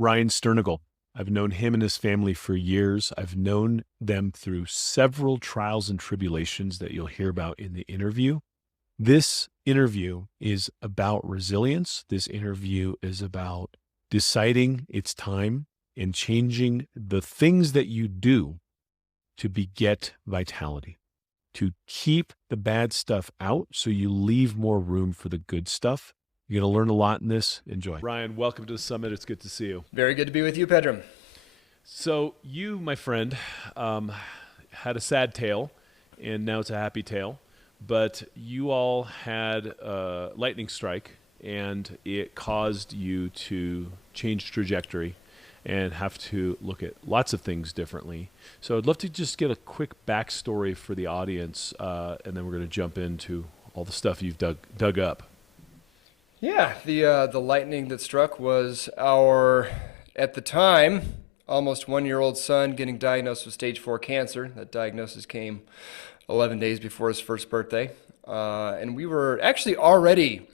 Ryan Sternagel. I've known him and his family for years. I've known them through several trials and tribulations that you'll hear about in the interview. This interview is about resilience. This interview is about deciding it's time and changing the things that you do to beget vitality, to keep the bad stuff out so you leave more room for the good stuff. You're going to learn a lot in this. Enjoy. Ryan, welcome to the summit. It's good to see you. Very good to be with you, Pedram. So you, my friend, had a sad tale, and now it's a happy tale. But you all had a lightning strike, and it caused you to change trajectory and have to look at lots of things differently. So I'd love to just get a quick backstory for the audience, and then we're going to jump into all the stuff you've dug up. Yeah, the lightning that struck was our, at the time, almost 1-year-old son getting diagnosed with stage 4 cancer. That diagnosis came 11 days before his first birthday. And we were actually already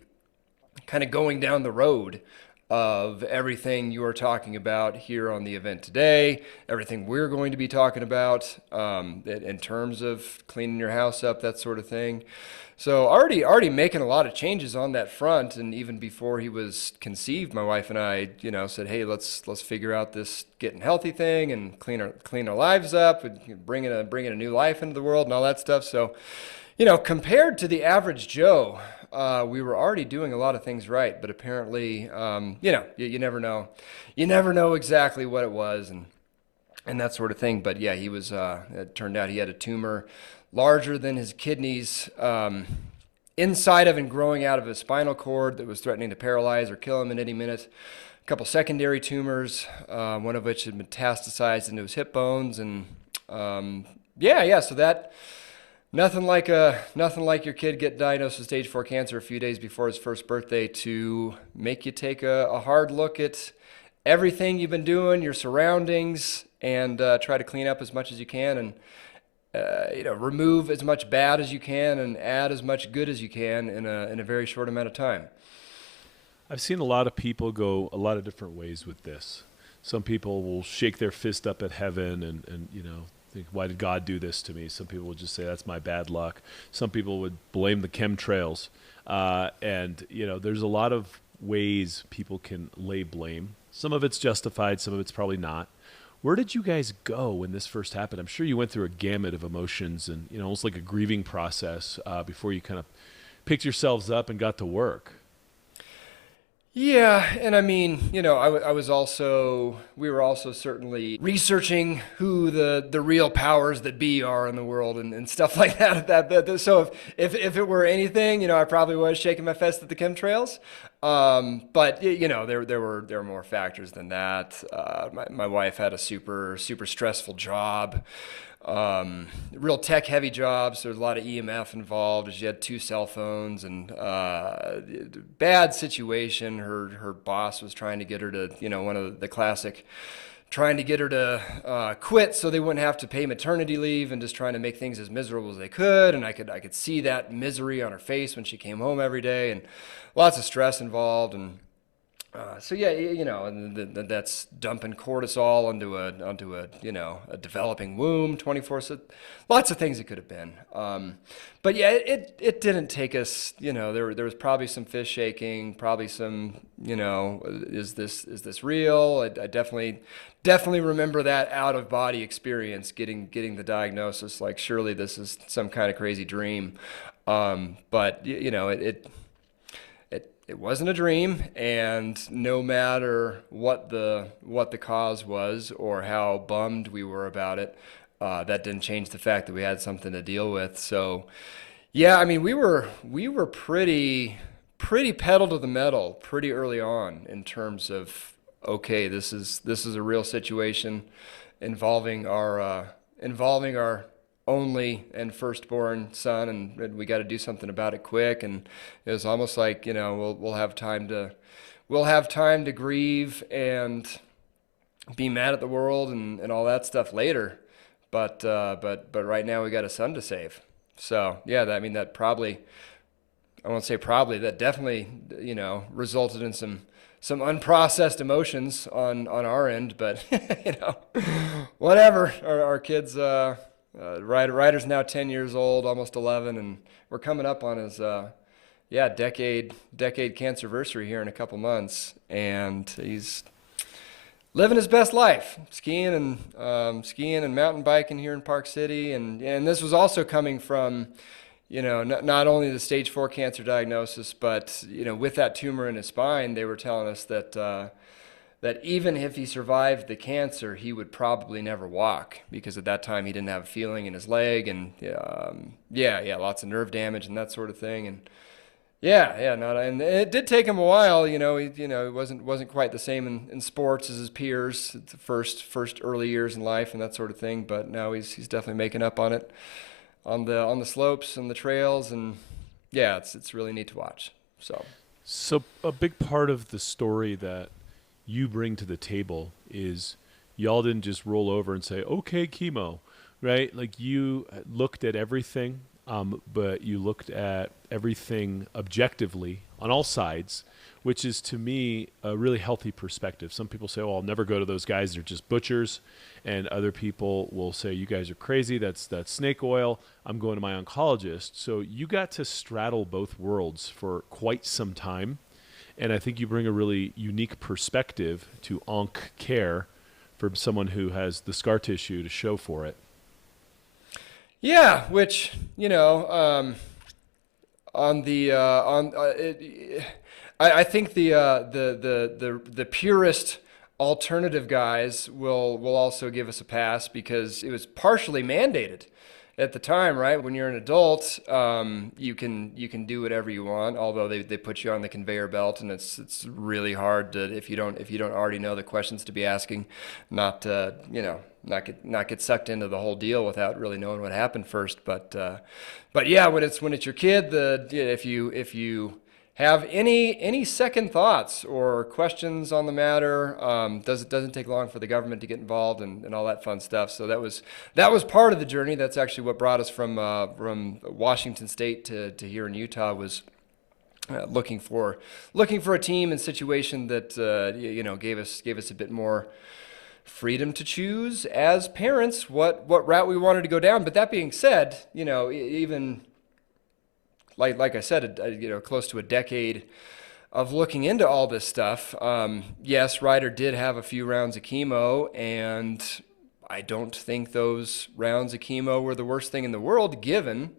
kind of going down the road of everything you are talking about here on the event today, everything we're going to be talking about in terms of cleaning your house up, that sort of thing. So already making a lot of changes on that front, and even before he was conceived, my wife and I, said, hey, let's figure out this getting healthy thing and clean our lives up, and bringing a new life into the world and all that stuff. So, compared to the average Joe, we were already doing a lot of things right, but apparently, you never know. You never know exactly what it was and that sort of thing. But yeah, he was. It turned out he had a tumor larger than his kidneys inside of and growing out of his spinal cord that was threatening to paralyze or kill him in any minute. A couple secondary tumors, one of which had metastasized into his hip bones, and so that nothing like your kid get diagnosed with stage 4 cancer a few days before his first birthday to make you take a hard look at everything you've been doing, your surroundings, and try to clean up as much as you can, and remove as much bad as you can and add as much good as you can in a very short amount of time. I've seen a lot of people go a lot of different ways with this. Some people will shake their fist up at heaven and think, why did God do this to me? Some people would just say, that's my bad luck. Some people would blame the chemtrails. There's a lot of ways people can lay blame. Some of it's justified, some of it's probably not. Where did you guys go when this first happened? I'm sure you went through a gamut of emotions and, almost like a grieving process before you kind of picked yourselves up and got to work. Yeah, and I mean, we were also certainly researching who the real powers that be are in the world and stuff like that. So if it were anything, I probably was shaking my fist at the chemtrails. But there were more factors than that. My wife had a super stressful job. Real tech heavy job, so there's a lot of EMF involved. She had 2 cell phones and bad situation. Her boss was trying to get her to, one of the classic, trying to get her to quit so they wouldn't have to pay maternity leave, and just trying to make things as miserable as they could. And I could see that misery on her face when she came home every day, and lots of stress involved. And and that's dumping cortisol onto a developing womb 24/7. Lots of things it could have been. But yeah, it didn't take us. There was probably some fist shaking, probably some. Is this real? I definitely remember that out of body experience, getting the diagnosis. Like, surely this is some kind of crazy dream. But it wasn't a dream, and no matter what the cause was or how bummed we were about it, that didn't change the fact that we had something to deal with. So, yeah, I mean, we were pretty pedal to the metal pretty early on in terms of, okay, this is a real situation involving our only and firstborn son, and we got to do something about it quick. And it was almost like, we'll have time to grieve and be mad at the world and all that stuff later. But right now we got a son to save. So yeah, that probably, I won't say probably, that definitely, resulted in some some unprocessed emotions on our end, but you know, whatever. Our kids, Ryder's now 10 years old, almost 11, and we're coming up on his decade cancerversary here in a couple months, and he's living his best life, skiing and mountain biking here in Park City, and this was also coming from, you know, not only the stage 4 cancer diagnosis, but, you know, with that tumor in his spine, they were telling us that that even if he survived the cancer, he would probably never walk, because at that time he didn't have a feeling in his leg, and lots of nerve damage and that sort of thing, and and it did take him a while. You know, he wasn't quite the same in sports as his peers. The first early years in life and that sort of thing. But now he's definitely making up on it, on the slopes and the trails, and yeah, it's really neat to watch. So a big part of the story that you bring to the table is y'all didn't just roll over and say, okay, chemo, right? Like, you looked at everything, but you looked at everything objectively on all sides, which is, to me, a really healthy perspective. Some people say, oh, I'll never go to those guys, they're just butchers. And other people will say, you guys are crazy, that's snake oil, I'm going to my oncologist. So you got to straddle both worlds for quite some time. And I think you bring a really unique perspective to onc care from someone who has the scar tissue to show for it. Yeah, which, you know, on the on it, I think the purist alternative guys will also give us a pass, because it was partially mandated at the time, right? When you're an adult, you can do whatever you want. Although they put you on the conveyor belt, and it's really hard to, if you don't already know the questions to be asking, not not get sucked into the whole deal without really knowing what happened first. But yeah, when it's your kid, if you have any second thoughts or questions on the matter, doesn't take long for the government to get involved, and all that fun stuff. So that was part of the journey. That's actually what brought us from Washington State to here in Utah, was looking for a team and situation that gave us a bit more freedom to choose as parents what route we wanted to go down. But that being said, you know, even like I said, close to a decade of looking into all this stuff. Yes, Ryder did have a few rounds of chemo, and I don't think those rounds of chemo were the worst thing in the world, given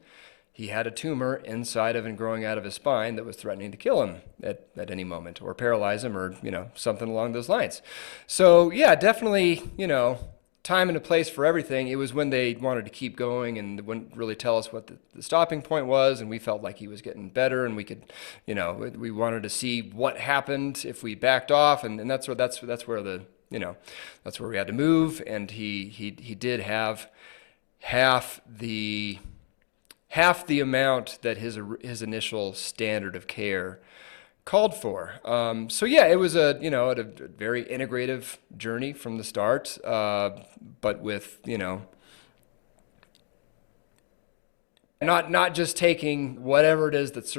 he had a tumor inside of and growing out of his spine that was threatening to kill him at any moment, or paralyze him, or, you know, something along those lines. So yeah, definitely, you know, time and a place for everything. It was when they wanted to keep going and wouldn't really tell us what the stopping point was, and we felt like he was getting better, and we could, you know, we wanted to see what happened if we backed off, and that's where the, you know, that's where we had to move. And he did have half the amount that his initial standard of care called for. So yeah, it was a very integrative journey from the start, but with, you know, not just taking whatever it is that's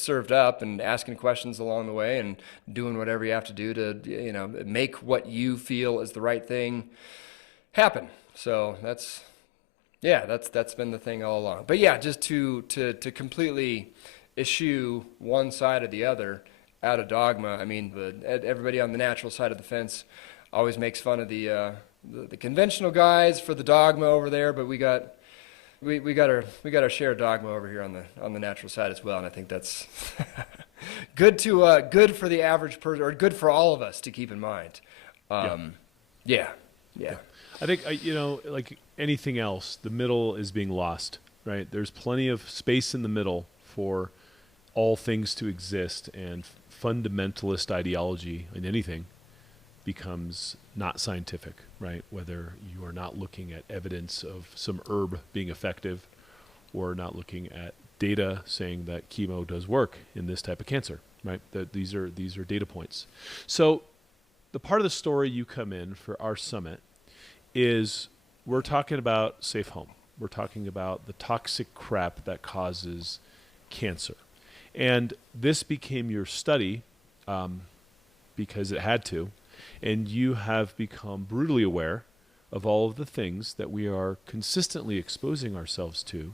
served up and asking questions along the way and doing whatever you have to do to, you know, make what you feel is the right thing happen. So that's been the thing all along. But yeah, just to completely eschew one side or the other out of dogma. I mean, everybody on the natural side of the fence always makes fun of the conventional guys for the dogma over there, but we got our share of dogma over here on the natural side as well, and I think that's good for the average person, or good for all of us to keep in mind. Yeah. I think, like anything else, the middle is being lost, right? There's plenty of space in the middle for all things to exist, and fundamentalist ideology in anything becomes not scientific, right? Whether you are not looking at evidence of some herb being effective, or not looking at data saying that chemo does work in this type of cancer, right? That these are data points. So the part of the story you come in for our summit is we're talking about safe home. We're talking about the toxic crap that causes cancer. And this became your study because it had to, and you have become brutally aware of all of the things that we are consistently exposing ourselves to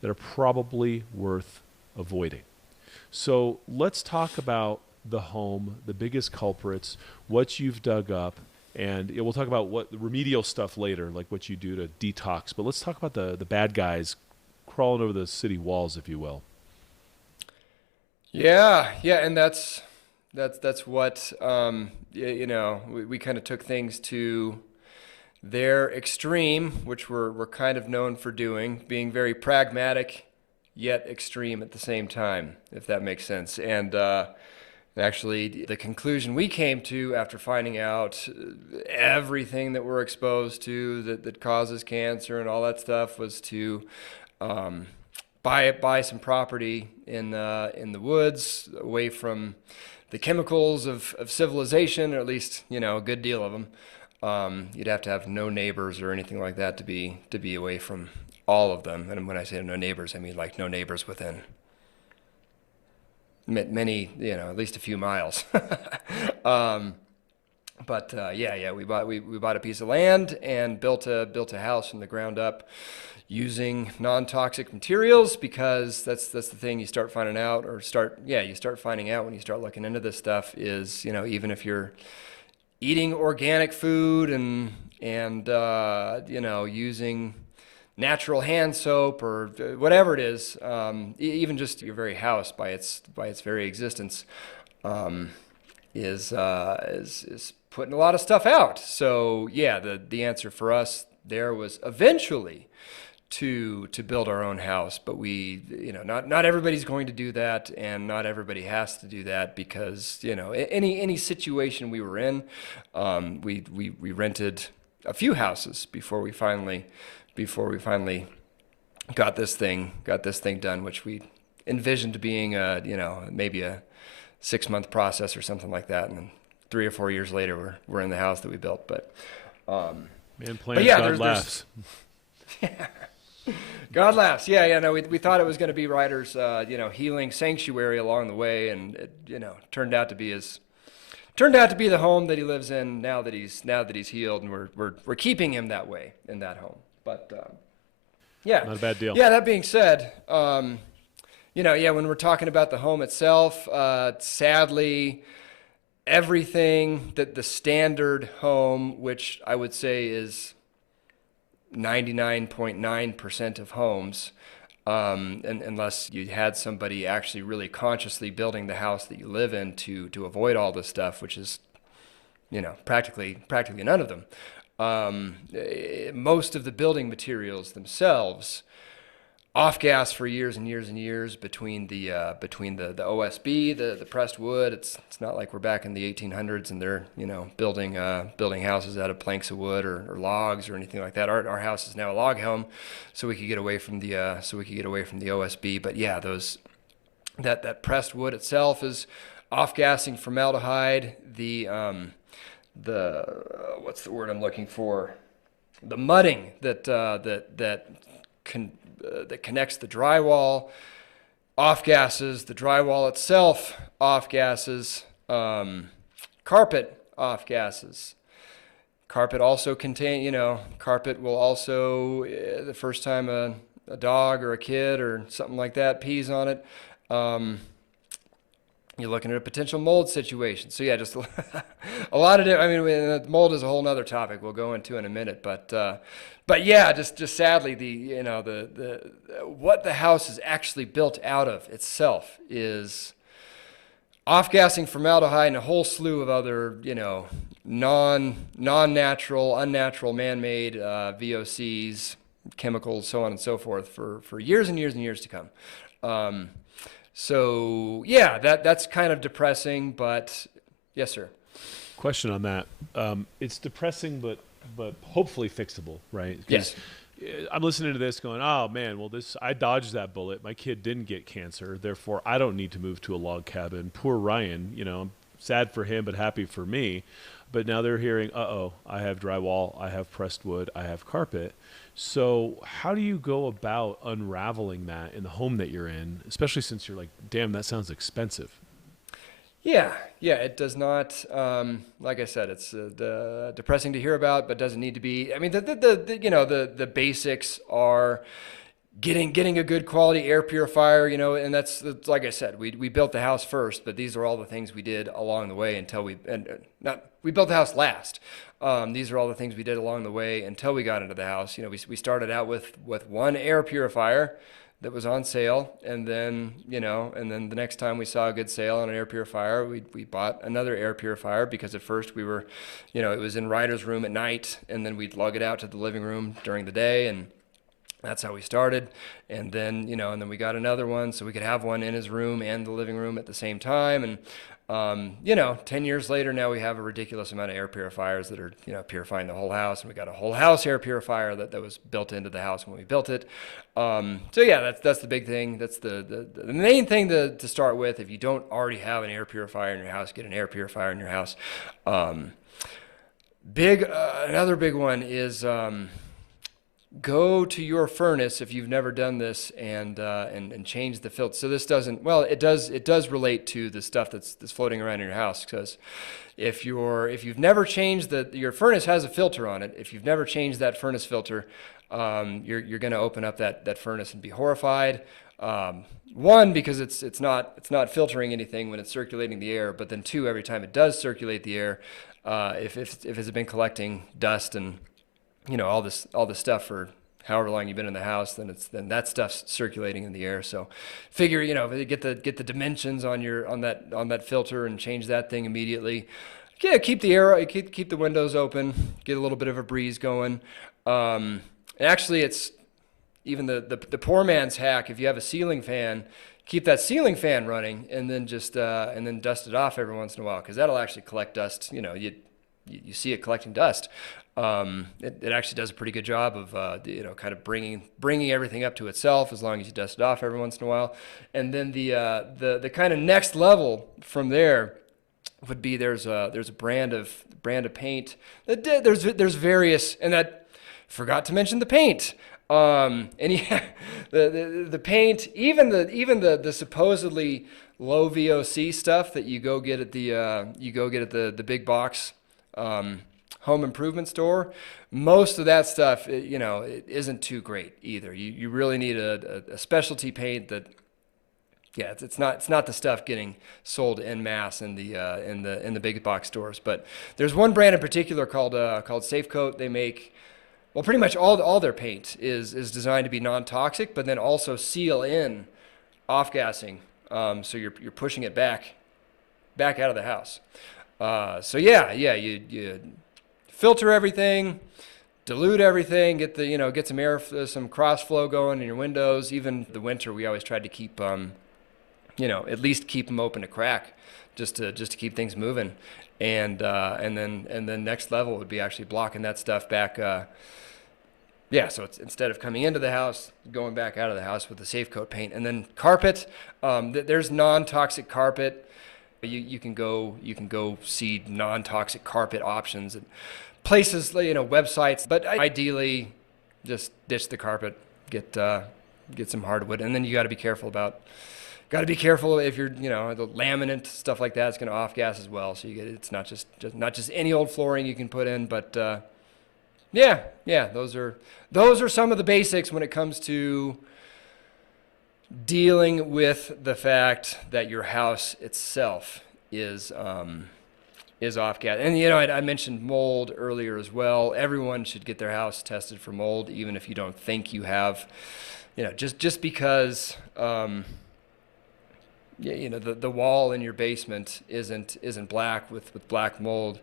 that are probably worth avoiding. So let's talk about the home, the biggest culprits, what you've dug up, and we'll talk about what the remedial stuff later, like what you do to detox. But let's talk about the bad guys crawling over the city walls, if you will. Yeah, yeah, and that's what we kind of took things to their extreme, which we're kind of known for doing, being very pragmatic yet extreme at the same time, if that makes sense. And actually, the conclusion we came to after finding out everything that we're exposed to that causes cancer and all that stuff was to um, buy some property in the woods, away from the chemicals of civilization, or at least a good deal of them. You'd have to have no neighbors or anything like that to be away from all of them. And when I say no neighbors, I mean like no neighbors within many, at least a few miles. um, but we bought a piece of land and built a house from the ground up using non-toxic materials, because that's the thing you start finding out, you start finding out when you start looking into this stuff is, even if you're eating organic food and using natural hand soap or whatever it is, even just your very house by its very existence, is putting a lot of stuff out. So yeah, the answer for us there was eventually to build our own house, but we, not everybody's going to do that, and not everybody has to do that, because any situation we were in, we rented a few houses before we finally got this thing done, which we envisioned being maybe a 6-month process or something like that, and then 3 or 4 years later we're in the house that we built. But man, plans, yeah, God laughs. Yeah. God laughs. Yeah. No, we thought it was going to be Ryder's, healing sanctuary along the way, and it, turned out to be the home that he lives in now that he's healed, and we're keeping him that way in that home. But yeah, not a bad deal. Yeah. That being said, when we're talking about the home itself, sadly, everything that the standard home, which I would say is 99.9% of homes, and unless you had somebody actually really consciously building the house that you live in to avoid all this stuff, which is practically none of them. Most of the building materials themselves off gas for years and years and years between the OSB, the pressed wood. It's not like we're back in the 1800s and they're building houses out of planks of wood or logs or anything like that. Our house is now a log home, so we could get away from the OSB. But yeah, that pressed wood itself is off gassing formaldehyde. The what's the word I'm looking for? The mudding that connects the drywall off gases, the drywall itself off gases, carpet off gases. Carpet also carpet will also, the first time a dog or a kid or something like that pees on it, you're looking at a potential mold situation. So yeah, just a lot of mold is a whole nother topic we'll go into in a minute, but yeah, just sadly, the what the house is actually built out of itself is off-gassing formaldehyde and a whole slew of other, non-natural, unnatural, man-made VOCs, chemicals, so on and so forth for years and years and years to come. So yeah, that's kind of depressing, but yes, sir. Question on that. It's depressing, but hopefully fixable, right? Yes. I'm listening to this going, oh man, well I dodged that bullet. My kid didn't get cancer. Therefore, I don't need to move to a log cabin. Poor Ryan, I'm sad for him, but happy for me. But now they're hearing, I have drywall, I have pressed wood, I have carpet. So how do you go about unraveling that in the home that you're in, especially since you're like, damn, that sounds expensive? Yeah, yeah, it does not. Like I said, it's depressing to hear about, but doesn't need to be. I mean, the basics are getting a good quality air purifier, and that's like I said, we built the house first, but these are all the things we did along the way until not we built the house last. These are all the things we did along the way until we got into the house. We started out with one air purifier that was on sale, and then the next time we saw a good sale on an air purifier, we bought another air purifier, because at first we were, it was in Ryder's room at night, and then we'd lug it out to the living room during the day, and that's how we started. And then we got another one so we could have one in his room and the living room at the same time. And 10 years later, now we have a ridiculous amount of air purifiers that are, purifying the whole house. And we got a whole house air purifier that was built into the house when we built it. So yeah, that's the big thing. That's the main thing to start with. If you don't already have an air purifier in your house, get an air purifier in your house. Another big one is, go to your furnace if you've never done this, and change the filter. So this doesn't, well, it does relate to the stuff that's floating around in your house, because if you've never changed your furnace has a filter on it. If you've never changed that furnace filter, you're going to open up that furnace and be horrified. One, because it's not filtering anything when it's circulating the air, but then two, every time it does circulate the air, if it's been collecting dust and all this stuff for however long you've been in the house, then that stuff's circulating in the air. So figure, get the dimensions on that filter and change that thing immediately. Yeah, keep the windows open, get a little bit of a breeze going. Actually, it's even the poor man's hack. If you have a ceiling fan, keep that ceiling fan running, and then dust it off every once in a while, because that'll actually collect dust. You see it collecting dust. It actually does a pretty good job of kind of bringing everything up to itself, as long as you dust it off every once in a while. And then the kind of next level from there would be, there's a brand of paint that there's various, and that forgot to mention the paint. And yeah, the paint, even the supposedly low VOC stuff that you go get at the big box home improvement store, most of that stuff, it isn't too great either. You really need a specialty paint that, yeah, it's not the stuff getting sold en masse in the big box stores. But there's one brand in particular called Safe Coat. They make, well, pretty much all their paint is designed to be non-toxic, but then also seal in off-gassing. So you're pushing it back out of the house. So yeah, you filter everything, dilute everything, get some air, some cross flow going in your windows. Even the winter, we always tried to keep, at least keep them open a crack, just to keep things moving. And then next level would be actually blocking that stuff back. Yeah, so it's, instead of coming into the house, going back out of the house with the Safe Coat paint. And then carpet, there's non-toxic carpet. You can go see non-toxic carpet options at places, websites. But ideally, just ditch the carpet, get some hardwood, and then you got to be careful if you're, the laminate stuff like that is going to off gas as well. So it's not just any old flooring you can put in, but yeah, those are some of the basics when it comes to dealing with the fact that your house itself is off gas. And I mentioned mold earlier as well. Everyone should get their house tested for mold, even if you don't think you have. Just because the wall in your basement isn't black with black mold,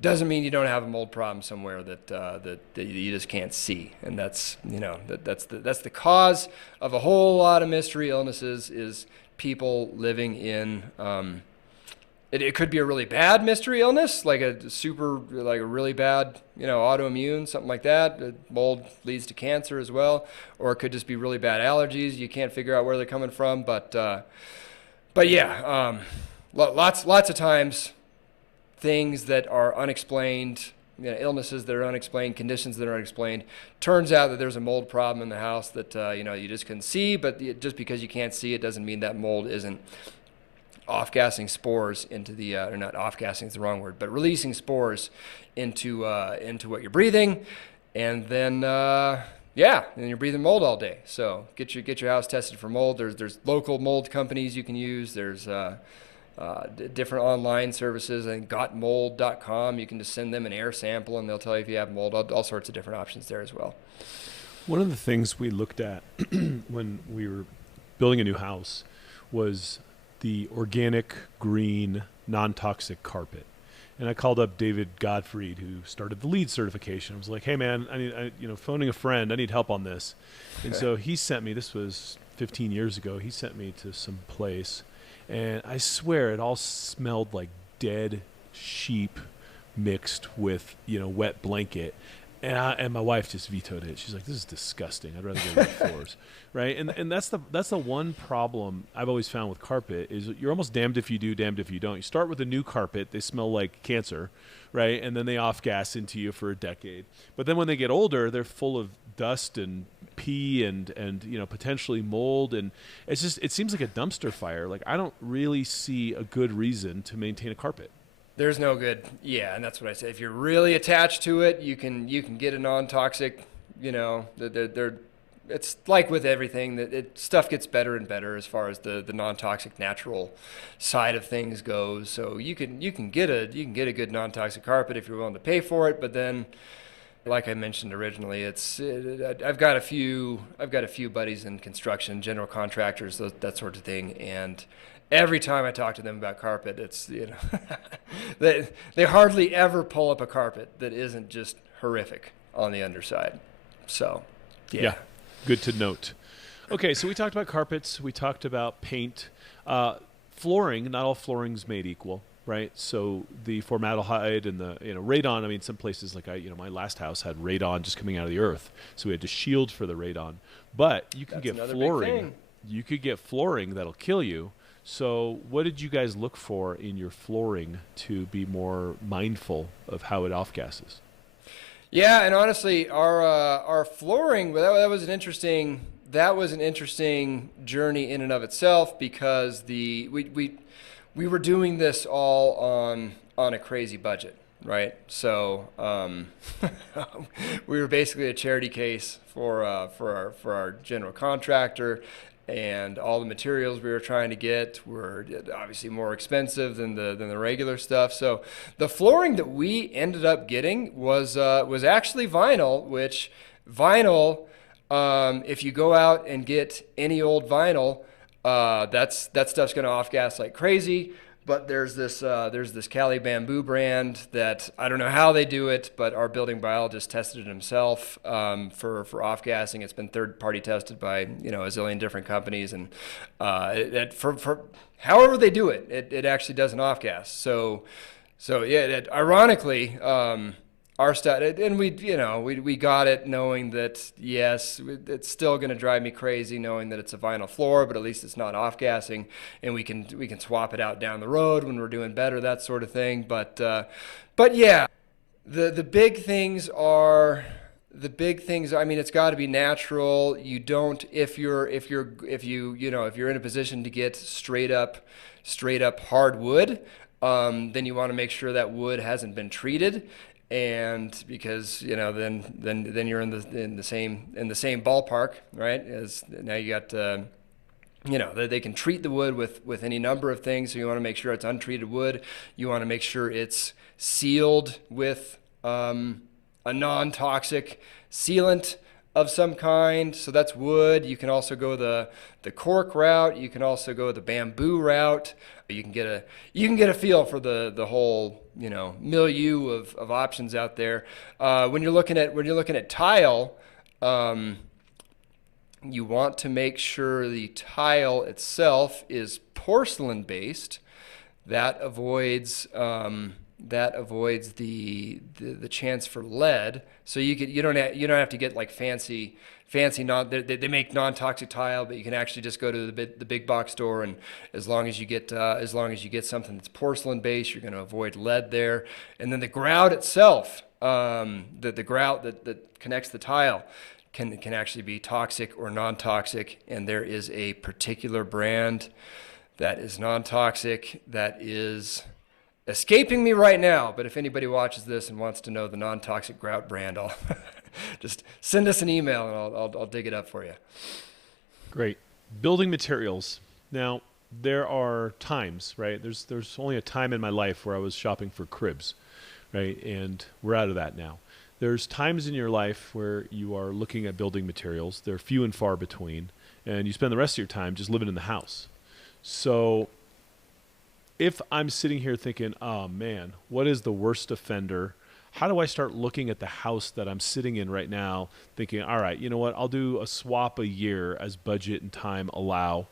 doesn't mean you don't have a mold problem somewhere that you just can't see. And that's that's the cause of a whole lot of mystery illnesses, is people living in it could be a really bad mystery illness, like a really bad, autoimmune, something like that. Mold leads to cancer as well, or it could just be really bad allergies. You can't figure out where they're coming from, but yeah, lots of times, things that are unexplained, illnesses that are unexplained, conditions that are unexplained. Turns out that there's a mold problem in the house that you just couldn't see, but just because you can't see it doesn't mean that mold isn't off-gassing spores into the, or not off-gassing is the wrong word, but releasing spores into what you're breathing, and then and you're breathing mold all day. So get your house tested for mold. There's local mold companies you can use. There's different online services. I think gotmold.com. You can just send them an air sample, and they'll tell you if you have mold. All sorts of different options there as well. One of the things we looked at when we were building a new house was the organic, green, non-toxic carpet. And I called up David Gottfried, who started the LEED certification. I was like, "Hey, man, phoning a friend. I need help on this." And so he sent me. This was 15 years ago. He sent me to some place, and I swear it all smelled like dead sheep mixed with wet blanket. And my wife just vetoed it. She's like, "This is disgusting. I'd rather go with floors," right? And that's the one problem I've always found with carpet is you're almost damned if you do, damned if you don't. You start with a new carpet, they smell like cancer, right? And then they off gas into you for a decade. But then when they get older, they're full of dust and pee and potentially mold, and it seems like a dumpster fire. Like I don't really see a good reason to maintain a carpet. There's no good, yeah, and that's what I say. If you're really attached to it, you can get a non-toxic. It's like with everything that stuff gets better and better as far as the non-toxic natural side of things goes. So you can get a good non-toxic carpet if you're willing to pay for it. But then, like I mentioned originally, I've got a few buddies in construction, general contractors, that sort of thing, and every time I talk to them about carpet, it's they hardly ever pull up a carpet that isn't just horrific on the underside. So, yeah. Good to note. Okay, so we talked about carpets. We talked about paint. Flooring, not all flooring's made equal, right? So the formaldehyde and the radon. I mean, some places like my last house had radon just coming out of the earth, so we had to shield for the radon. But you can get flooring. You could get flooring that'll kill you. So what did you guys look for in your flooring to be more mindful of how it off-gasses? Yeah, and honestly, our flooring, that was an interesting journey in and of itself, because we were doing this all on a crazy budget, right? So we were basically a charity case for our general contractor. And all the materials we were trying to get were obviously more expensive than the regular stuff. So the flooring that we ended up getting was actually vinyl. Which vinyl, if you go out and get any old vinyl, that stuff's going to off gas like crazy. But there's this Cali Bamboo brand that I don't know how they do it, but our building biologist tested it himself for off gassing. It's been third party tested by a zillion different companies, and for however they do it, it actually doesn't off gas. So yeah, ironically. Our stuff, and we got it knowing that, yes, it's still going to drive me crazy knowing that it's a vinyl floor, but at least it's not off gassing, and we can swap it out down the road when we're doing better, that sort of thing. But yeah, the big things are. I mean, it's got to be natural. You don't, if you're in a position to get straight up hardwood, then you want to make sure that wood hasn't been treated. And because then you're in the same ballpark, right? As now you got they can treat the wood with any number of things. So you want to make sure it's untreated wood. You want to make sure it's sealed with a non-toxic sealant of some kind. So that's wood. You can also go the cork route. You can also go the bamboo route. You can get a feel for the whole milieu of options out there. When you're looking at tile, you want to make sure the tile itself is porcelain based. That avoids the chance for lead. So you don't have to get like fancy they make non-toxic tile, but you can actually just go to the big box store, and as long as you get something that's porcelain based, you're going to avoid lead there. And then the grout itself, the grout that connects the tile can actually be toxic or non-toxic, and there is a particular brand that is non-toxic, that is escaping me right now. But if anybody watches this and wants to know the non-toxic grout brand, I'll just send us an email and I'll dig it up for you. Great. Building materials. Now, there are times, right? There's only a time in my life where I was shopping for cribs, right? And we're out of that now. There's times in your life where you are looking at building materials. They're few and far between, and you spend the rest of your time just living in the house. So if I'm sitting here thinking, oh man, what is the worst offender? How do I start looking at the house that I'm sitting in right now, thinking, all right, you know what? I'll do a swap a year as budget and time allow,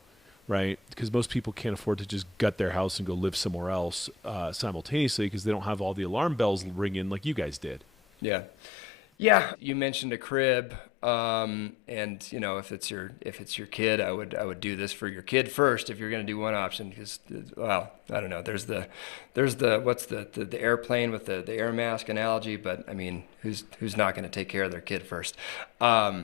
right? Because most people can't afford to just gut their house and go live somewhere else simultaneously because they don't have all the alarm bells ringing like you guys did. Yeah. Yeah, you mentioned a crib, and if it's your kid, I would do this for your kid first if you're going to do one option because, well, I don't know. There's the what's the airplane with the air mask analogy, but I mean, who's not going to take care of their kid first? Yeah,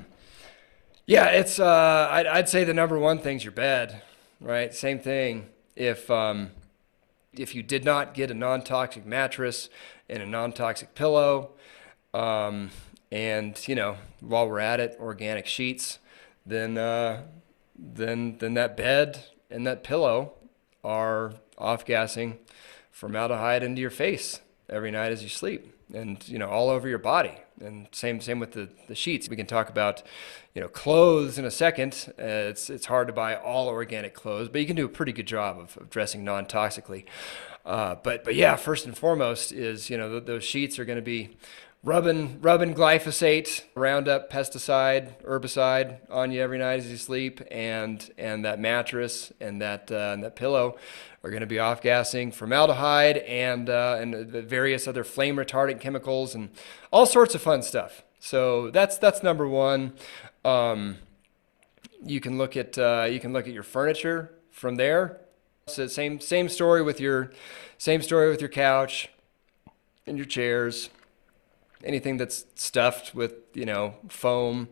it's I'd say the number one thing's your bed, right? Same thing. If you did not get a non-toxic mattress and a non-toxic pillow, and while we're at it, organic sheets, then that bed and that pillow are off-gassing formaldehyde into your face every night as you sleep, and all over your body. And same with the sheets. We can talk about clothes in a second. It's hard to buy all organic clothes, but you can do a pretty good job of dressing non-toxically. But yeah, first and foremost is those sheets are going to be rubbing glyphosate, Roundup, pesticide, herbicide on you every night as you sleep, and that mattress and that pillow are going to be off-gassing formaldehyde and various other flame retardant chemicals and all sorts of fun stuff. So that's number one. You can look at your furniture from there. So same story with your couch and your chairs. Anything that's stuffed with foam,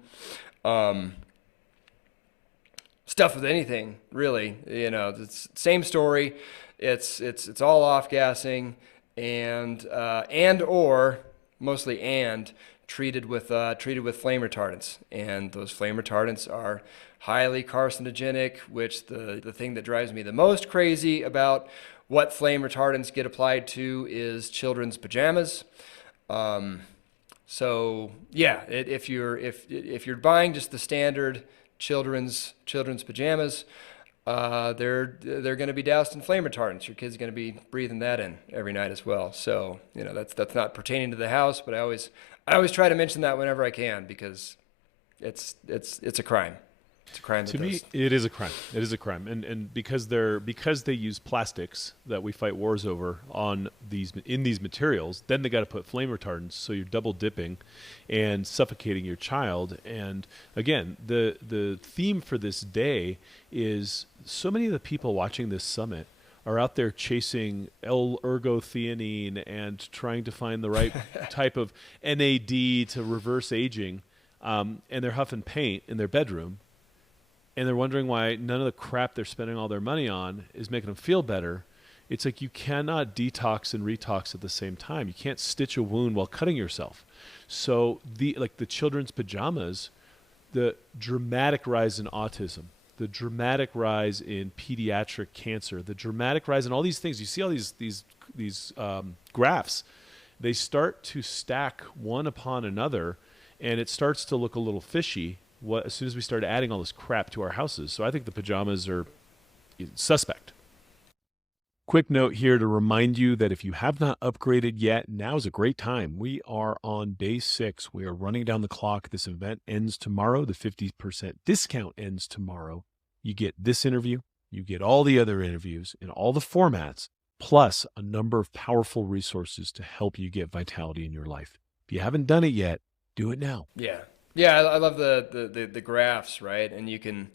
stuffed with anything really. It's same story. It's all off gassing and or mostly and treated with flame retardants, and those flame retardants are highly carcinogenic. Which the thing that drives me the most crazy about what flame retardants get applied to is children's pajamas. So yeah, if you're buying just the standard children's pajamas, they're going to be doused in flame retardants. Your kid's going to be breathing that in every night as well. So that's not pertaining to the house, but I always try to mention that whenever I can because it's a crime. It's a crime. To me, it is a crime. It is a crime, and because they use plastics that we fight wars over in these materials, then they got to put flame retardants. So you're double dipping, and suffocating your child. And again, the theme for this day is so many of the people watching this summit are out there chasing L-ergothionine and trying to find the right type of NAD to reverse aging, and they're huffing paint in their bedroom. And they're wondering why none of the crap they're spending all their money on is making them feel better. It's like you cannot detox and retox at the same time. You can't stitch a wound while cutting yourself. So the children's pajamas, the dramatic rise in autism, the dramatic rise in pediatric cancer, the dramatic rise in all these things. You see all these graphs. They start to stack one upon another, and it starts to look a little fishy as soon as we started adding all this crap to our houses. So I think the pajamas are suspect. Quick note here to remind you that if you have not upgraded yet, now is a great time. We are on day 6. We are running down the clock. This event ends tomorrow. The 50% discount ends tomorrow. You get this interview. You get all the other interviews in all the formats, plus a number of powerful resources to help you get vitality in your life. If you haven't done it yet, do it now. Yeah. Yeah, I love the graphs, right? And you can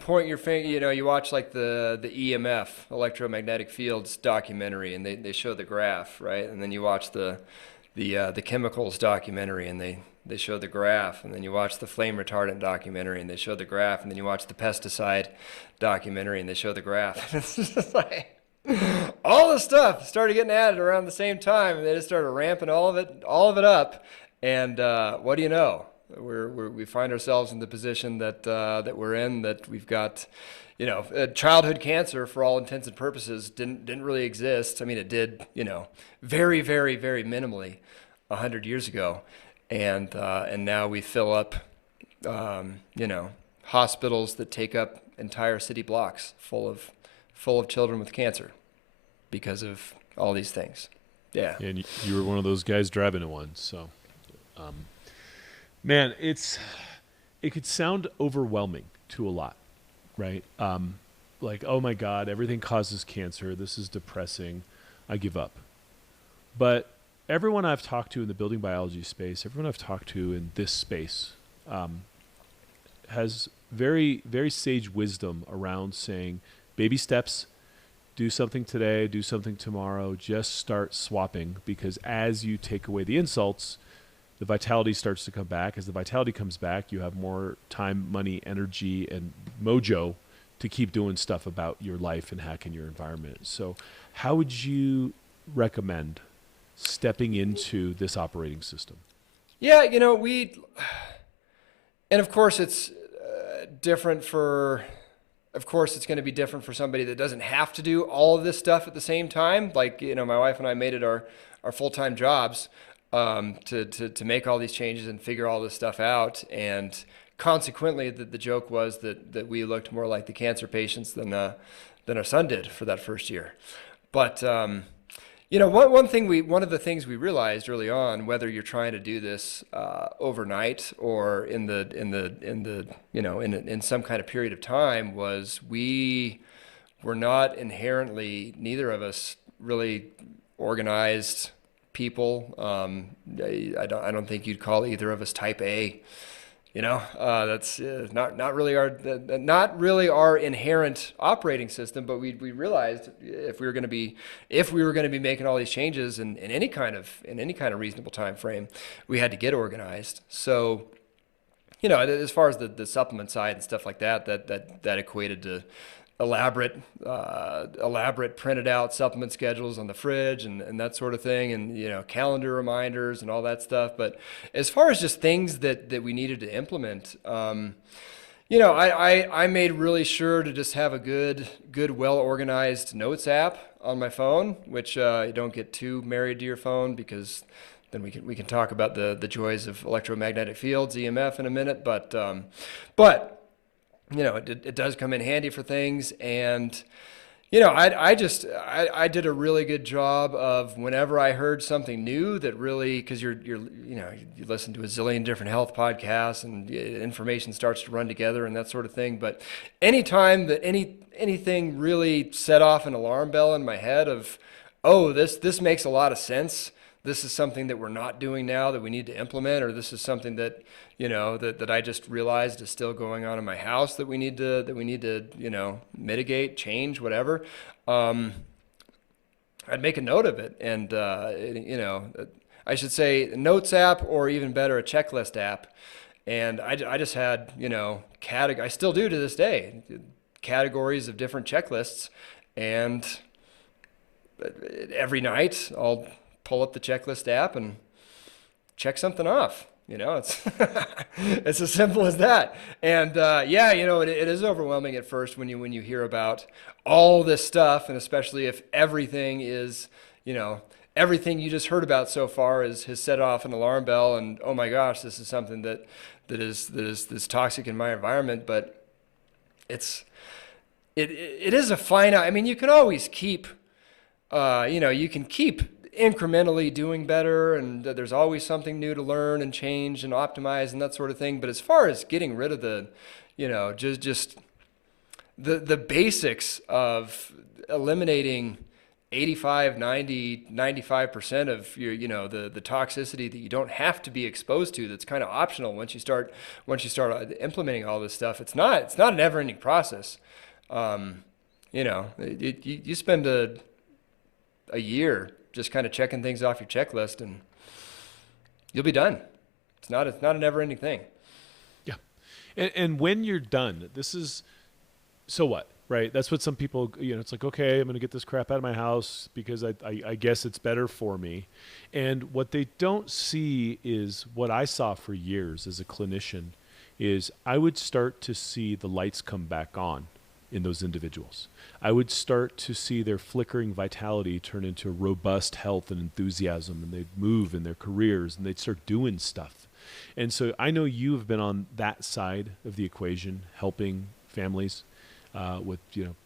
point your finger. You watch like the EMF, electromagnetic fields documentary, and they show the graph, right? And then you watch the chemicals documentary, and they show the graph, and then you watch the flame retardant documentary, and they show the graph, and then you watch the pesticide documentary, and they show the graph. It's just like all the stuff started getting added around the same time, and they just started ramping all of it up. And what do you know? We find ourselves in the position that we're in. That we've got, childhood cancer for all intents and purposes didn't really exist. I mean, it did, very, very, very minimally 100 years ago, and now we fill up, hospitals that take up entire city blocks full of children with cancer because of all these things. Yeah. And you were one of those guys driving to one. So, man, it could sound overwhelming to a lot, right? Like, oh my God, everything causes cancer. This is depressing. I give up. But everyone I've talked to in the building biology space, everyone I've talked to in this space, has very, very sage wisdom around saying, baby steps, do something today, do something tomorrow, just start swapping, because as you take away the insults, the vitality starts to come back. As the vitality comes back, you have more time, money, energy, and mojo to keep doing stuff about your life and hacking your environment. So how would you recommend stepping into this operating system? Yeah, and of course it's different for, of course it's going to be different for somebody that doesn't have to do all of this stuff at the same time. Like, my wife and I made it our full-time jobs to make all these changes and figure all this stuff out. And consequently, the joke was that we looked more like the cancer patients than our son did for that first year. But one of the things we realized early on, whether you're trying to do this overnight or in some kind of period of time, was we were not inherently, neither of us really organized people. I don't think you'd call either of us type A. That's not really our inherent operating system. But we realized if we were going to be making all these changes in any kind of reasonable time frame, we had to get organized. So, as far as the supplement side and stuff like that equated to elaborate printed out supplement schedules on the fridge and that sort of thing, and calendar reminders and all that stuff. But as far as just things that we needed to implement, I made really sure to just have a good well organized notes app on my phone, which you don't get too married to your phone, because then we can talk about the joys of electromagnetic fields, EMF, in a minute. But it does come in handy for things. And, I did a really good job of, whenever I heard something new that really, because you listen to a zillion different health podcasts and information starts to run together and that sort of thing. But anytime that anything really set off an alarm bell in my head of, oh, this makes a lot of sense. This is something that we're not doing now that we need to implement, or this is something that, that I just realized is still going on in my house that we need to mitigate, change, whatever. I'd make a note of it. And, I should say a notes app, or even better, a checklist app. And I just had, I still do to this day, categories of different checklists. And every night I'll pull up the checklist app and check something off. It's it's as simple as that. And it is overwhelming at first when you hear about all this stuff, and especially if everything is, everything you just heard about so far has set off an alarm bell, and oh my gosh, this is something that is toxic in my environment. But it is a finite. I mean, you can always keep, you can keep incrementally doing better, and there's always something new to learn and change and optimize and that sort of thing. But as far as getting rid of the, just the basics of eliminating 85, 90, 95% of your, the toxicity that you don't have to be exposed to, that's kind of optional once you start implementing all this stuff. It's not a never-ending process. You spend a year just kind of checking things off your checklist, and you'll be done. It's not a never ending thing. Yeah. And when you're done, this is so what, right? That's what some people, it's like, okay, I'm going to get this crap out of my house because I guess it's better for me. And what they don't see is what I saw for years as a clinician is I would start to see the lights come back on in those individuals. I would start to see their flickering vitality turn into robust health and enthusiasm, and they'd move in their careers and they'd start doing stuff. And so I know you have been on that side of the equation, helping families with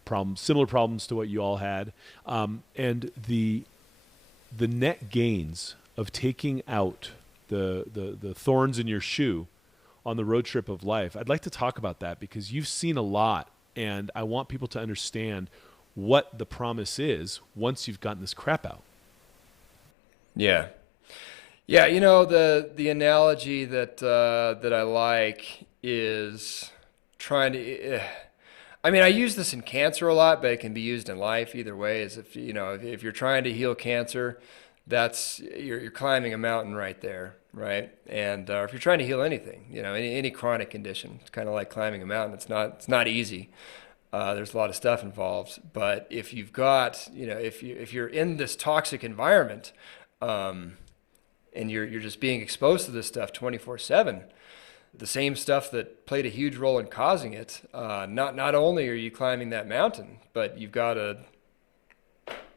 problems, similar problems to what you all had, and the net gains of taking out the thorns in your shoe on the road trip of life. I'd like to talk about that because you've seen a lot, and I want people to understand what the promise is once you've gotten this crap out. Yeah. Yeah, the analogy that I like is trying to. I mean, I use this in cancer a lot, but it can be used in life either way. Is if you're trying to heal cancer, that's you're climbing a mountain right there, right? And if you're trying to heal anything, any chronic condition, it's kind of like climbing a mountain. It's not easy. There's a lot of stuff involved, but if you've got, if you're in this toxic environment. And you're just being exposed to this stuff 24/7, the same stuff that played a huge role in causing it. Not only are you climbing that mountain, but you've got a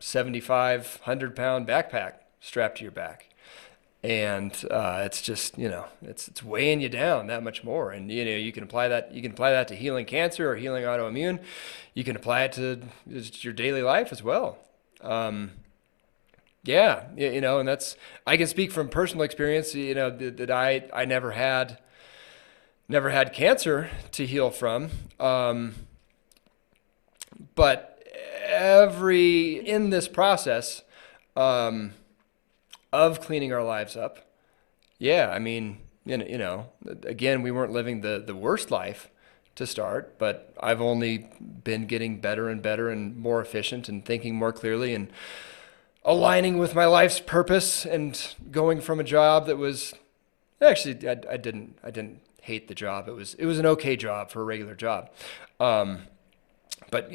7,500-pound backpack strapped to your back, and it's just it's weighing you down that much more. And you can apply that to healing cancer or healing autoimmune. You can apply it to just your daily life as well. Yeah, and that's I can speak from personal experience. That I never had cancer to heal from, but in this process of cleaning our lives up, yeah, I mean, again, we weren't living the worst life to start, but I've only been getting better and better and more efficient and thinking more clearly and aligning with my life's purpose and going from a job that was actually I didn't hate the job. It was an okay job for a regular job, but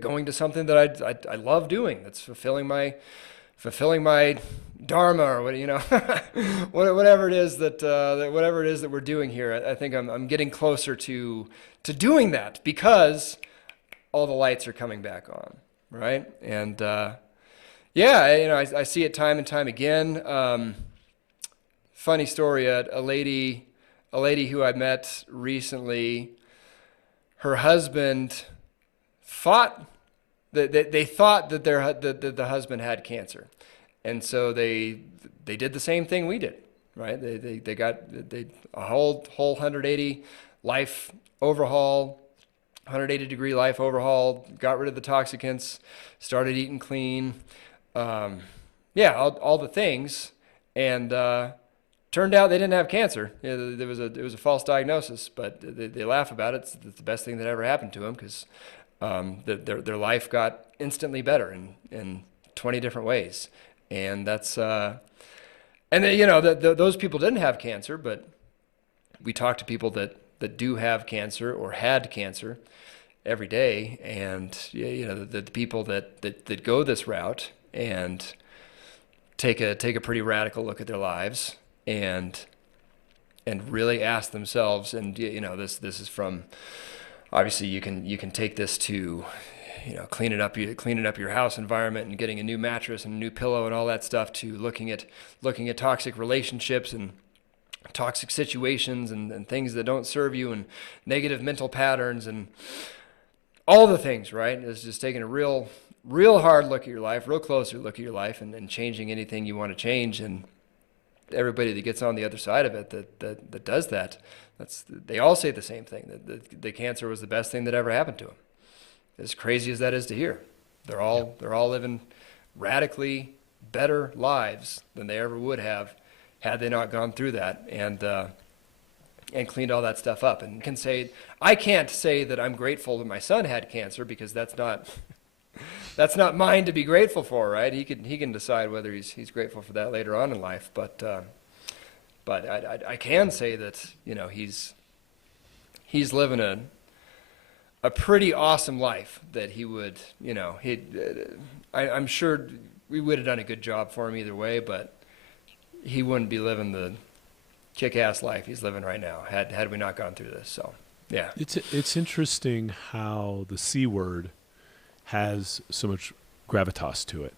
going to something that I love doing, that's fulfilling my dharma, or whatever it is that we're doing here. I think I'm getting closer to doing that because all the lights are coming back on, right? And yeah, I see it time and time again. Funny story, a lady who I met recently, her husband thought that they thought that the husband had cancer, and so they did the same thing we did, right? They got a whole 180 life overhaul, 180-degree life overhaul, got rid of the toxicants, started eating clean. Yeah, all the things, and turned out they didn't have cancer. There was a false diagnosis, but they laugh about it. It's the best thing that ever happened to them because their life got instantly better in 20 different ways, and that's and then, those people didn't have cancer, but we talk to people that do have cancer or had cancer every day, and the people that go this route and take a pretty radical look at their lives and really ask themselves, and this is from, obviously you can take this to cleaning up your house environment and getting a new mattress and a new pillow and all that stuff, to looking at toxic relationships and toxic situations and things that don't serve you and negative mental patterns and all the things, right? It's just taking a real hard look at your life, real closer look at your life, and changing anything you want to change. And everybody that gets on the other side of it that does that, they all say the same thing, that the cancer was the best thing that ever happened to them. As crazy as that is to hear, they're all living radically better lives than they ever would have had they not gone through that and cleaned all that stuff up. And I can't say that I'm grateful that my son had cancer, because that's not mine to be grateful for, right? He can decide whether he's grateful for that later on in life. But But I can say that, he's living a pretty awesome life that he would, I'm sure we would have done a good job for him either way, but he wouldn't be living the kick-ass life he's living right now had we not gone through this. So, yeah. It's interesting how the C word has so much gravitas to it.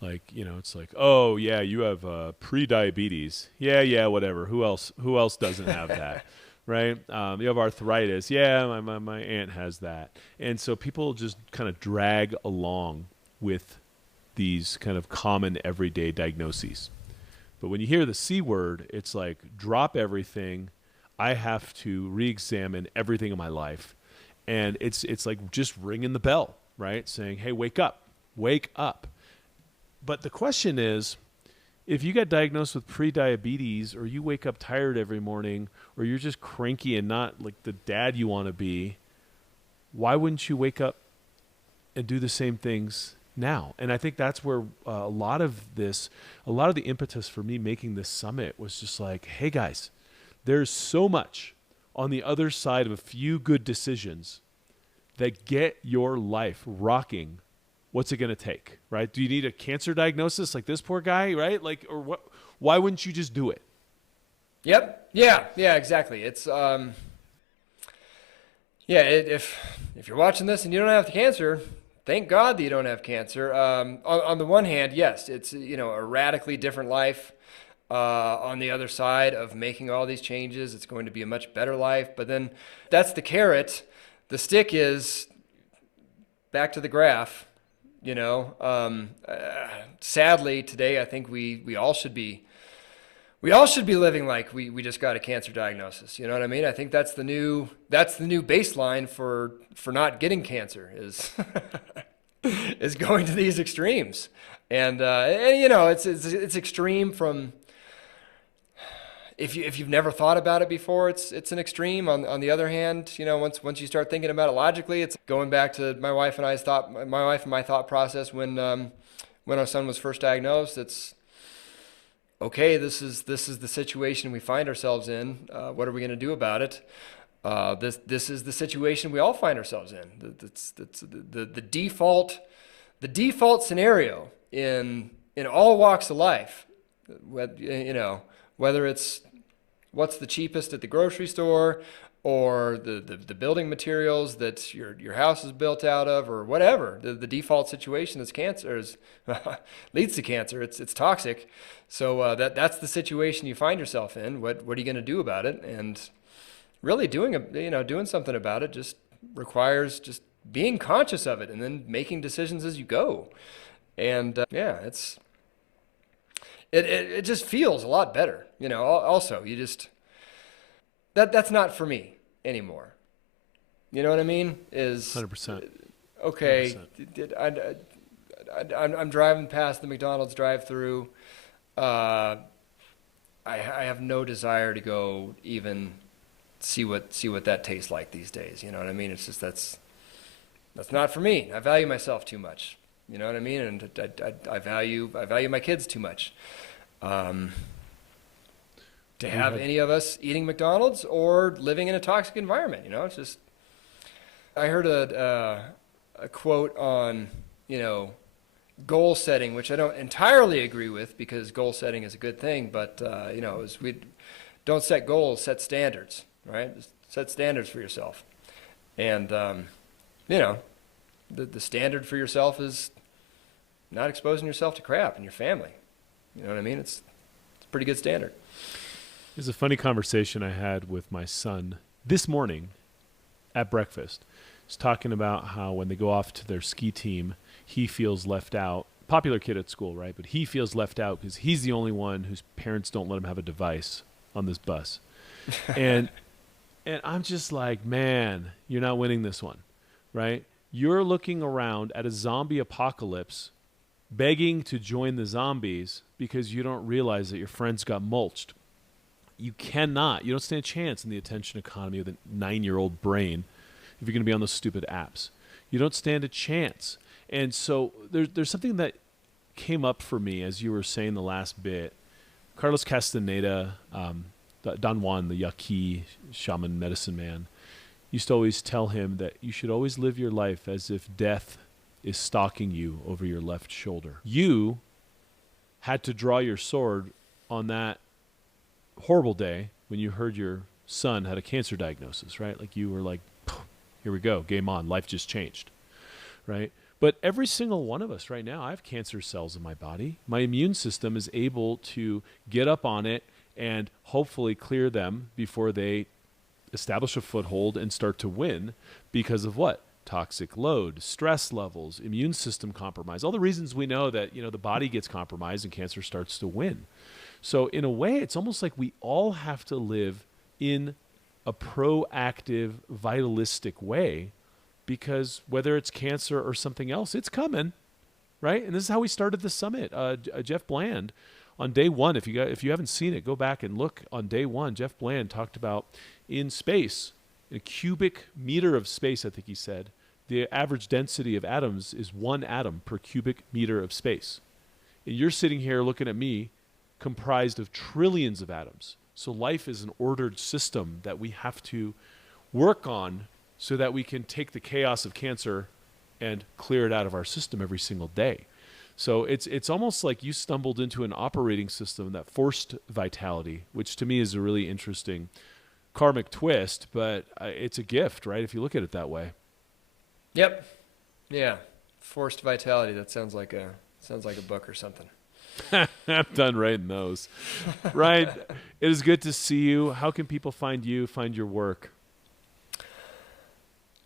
Like, it's like, oh yeah, you have pre-diabetes. Yeah, whatever. Who else doesn't have that? Right? You have arthritis. Yeah, my aunt has that. And so people just kind of drag along with these kind of common everyday diagnoses. But when you hear the C word, it's like, drop everything. I have to re-examine everything in my life. And it's like just ringing the bell, right? Saying, hey, wake up. But the question is, if you got diagnosed with pre-diabetes, or you wake up tired every morning, or you're just cranky and not like the dad you want to be, why wouldn't you wake up and do the same things now? And I think that's where a lot of the impetus for me making this summit was just like, hey guys, there's so much on the other side of a few good decisions that get your life rocking. What's it going to take, right? Do you need a cancer diagnosis like this poor guy, right? Like, or what? Why wouldn't you just do it? Yep. Yeah, exactly. It's, if you're watching this and you don't have the cancer, thank God that you don't have cancer. On the one hand, yes, it's, a radically different life. On the other side of making all these changes, it's going to be a much better life. But then that's the carrot. The stick is back to the graph. Sadly today, I think we all should be living like we just got a cancer diagnosis. You know what I mean? I think that's the new baseline for not getting cancer is is going to these extremes. And it's extreme from, if you've never thought about it before, it's an extreme. On the other hand, once you start thinking about it logically, it's going back to my wife and my thought process when our son was first diagnosed. It's okay. This is the situation we find ourselves in. What are we going to do about it? This is the situation we all find ourselves in. It's the default scenario in all walks of life. Whether it's what's the cheapest at the grocery store, or the building materials that your house is built out of, or whatever. The default situation is cancer, leads to cancer. It's toxic. So that's the situation you find yourself in. What are you going to do about it? And really doing something about it just requires just being conscious of it and then making decisions as you go. And it just feels a lot better. Also, you just that's not for me anymore. You know what I mean? Is 100%. Okay. 100%. I'm driving past the McDonald's drive-through. I have no desire to go even see what that tastes like these days. You know what I mean? It's just that's not for me. I value myself too much. You know what I mean? And I value my kids too much. To have any of us eating McDonald's or living in a toxic environment. It's just, I heard a quote on, goal setting, which I don't entirely agree with, because goal setting is a good thing, but, we don't set goals, set standards, right? Just set standards for yourself. And, the standard for yourself is not exposing yourself to crap in your family. You know what I mean? It's a pretty good standard. There's a funny conversation I had with my son this morning at breakfast. He's talking about how when they go off to their ski team, he feels left out. Popular kid at school, right? But he feels left out because he's the only one whose parents don't let him have a device on this bus. And I'm just like, man, you're not winning this one, right? You're looking around at a zombie apocalypse, begging to join the zombies because you don't realize that your friends got mulched. You don't stand a chance in the attention economy with a 9-year-old brain if you're going to be on those stupid apps. You don't stand a chance. And so there's something that came up for me as you were saying the last bit Carlos Castaneda, Don Juan, the Yaqui shaman medicine man, used to always tell him that you should always live your life as if death is stalking you over your left shoulder. You had to draw your sword on that horrible day when you heard your son had a cancer diagnosis, right? Like you were like, here we go, game on, life just changed, right? But every single one of us right now, I have cancer cells in my body. My immune system is able to get up on it and hopefully clear them before they establish a foothold and start to win because of what? Toxic load, stress levels, immune system compromise, all the reasons we know that, the body gets compromised and cancer starts to win. So in a way, it's almost like we all have to live in a proactive, vitalistic way, because whether it's cancer or something else, it's coming, right? And this is how we started the summit. Jeff Bland, on day one, if you haven't seen it, go back and look. On day one, Jeff Bland talked about in space, in a cubic meter of space, I think he said, the average density of atoms is 1 atom per cubic meter of space. And you're sitting here looking at me, comprised of trillions of atoms. So life is an ordered system that we have to work on so that we can take the chaos of cancer and clear it out of our system every single day. So it's almost like you stumbled into an operating system that forced vitality, which to me is a really interesting karmic twist, but it's a gift, right? If you look at it that way. Yep. Yeah. Forced vitality. That sounds like a book or something. I'm done writing those. Ryan, it is good to see you. How can people find you, find your work?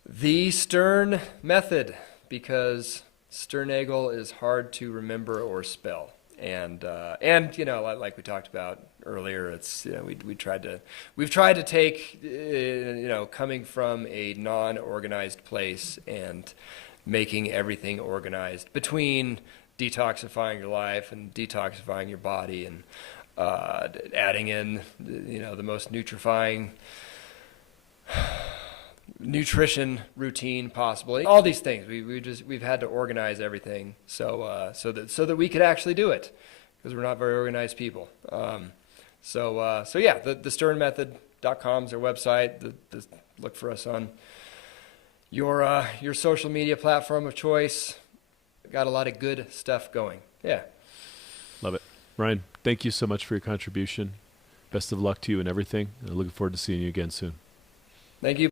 The Stern Method, because Sternagel is hard to remember or spell. And like we talked about earlier, it's we've tried to take coming from a non-organized place and making everything organized between detoxifying your life and detoxifying your body and adding in the most nutrition routine possible. All these things we've had to organize everything so that we could actually do it, because we're not very organized people. The sternmethod.com is our website. Look for us on your social media platform of choice. Got a lot of good stuff going. Yeah. Love it. Ryan, thank you so much for your contribution. Best of luck to you and everything. I'm looking forward to seeing you again soon. Thank you.